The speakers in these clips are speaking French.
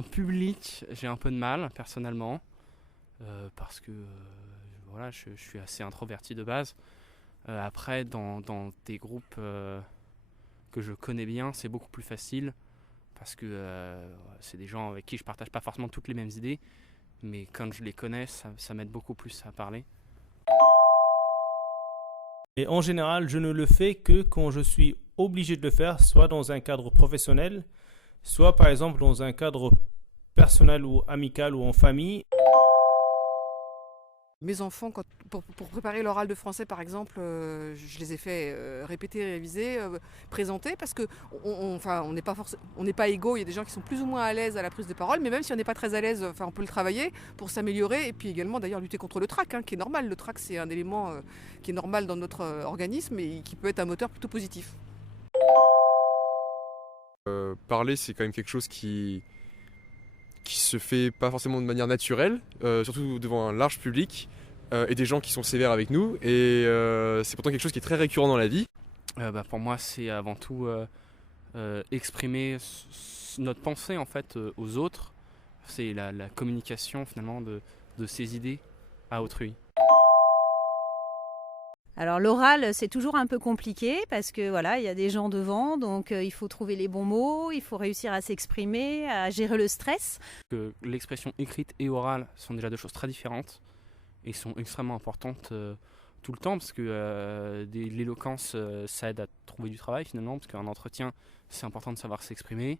En public, j'ai un peu de mal, personnellement, parce que voilà, je suis assez introverti de base. Après, dans des groupes que je connais bien, c'est beaucoup plus facile, parce que c'est des gens avec qui je partage pas forcément toutes les mêmes idées, mais quand je les connais, ça m'aide beaucoup plus à parler. Et en général, je ne le fais que quand je suis obligé de le faire, soit dans un cadre professionnel, soit par exemple dans un cadre personnel ou amical ou en famille. Mes enfants, pour préparer l'oral de français par exemple, je les ai fait répéter, réviser, présenter, parce que on n'est pas égaux. Il y a des gens qui sont plus ou moins à l'aise à la prise de parole, mais même si on n'est pas très à l'aise, on peut le travailler pour s'améliorer, et puis également d'ailleurs lutter contre le trac, qui est normal. Le trac, c'est un élément qui est normal dans notre organisme et qui peut être un moteur plutôt positif. Parler, c'est quand même quelque chose qui se fait pas forcément de manière naturelle, surtout devant un large public et des gens qui sont sévères avec nous. Et c'est pourtant quelque chose qui est très récurrent dans la vie. Pour moi, c'est avant tout exprimer notre pensée en fait aux autres. C'est la communication finalement de ses idées à autrui. Alors l'oral, c'est toujours un peu compliqué parce que voilà, il y a des gens devant, donc il faut trouver les bons mots, il faut réussir à s'exprimer, à gérer le stress. Que l'expression écrite et orale sont déjà deux choses très différentes et sont extrêmement importantes tout le temps, parce que l'éloquence, ça aide à trouver du travail finalement, parce qu'un entretien, c'est important de savoir s'exprimer.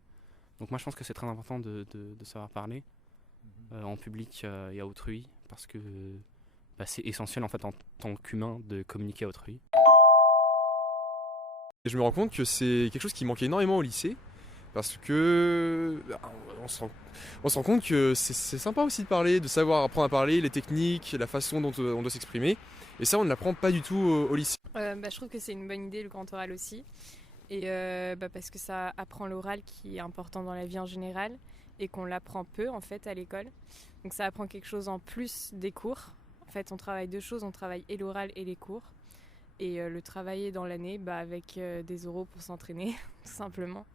Donc moi je pense que c'est très important de savoir parler en public et à autrui, parce que c'est essentiel en fait en tant qu'humain de communiquer à autrui. Et je me rends compte que c'est quelque chose qui manquait énormément au lycée, parce que on se rend compte que c'est sympa aussi de parler, de savoir apprendre à parler, les techniques, la façon dont on doit s'exprimer. Et ça, on ne l'apprend pas du tout au lycée. Je trouve que c'est une bonne idée le grand oral aussi. Et parce que ça apprend l'oral qui est important dans la vie en général et qu'on l'apprend peu en fait à l'école. Donc ça apprend quelque chose en plus des cours. En fait, on travaille deux choses, on travaille et l'oral et les cours. Et le travailler dans l'année avec des oraux pour s'entraîner, tout simplement.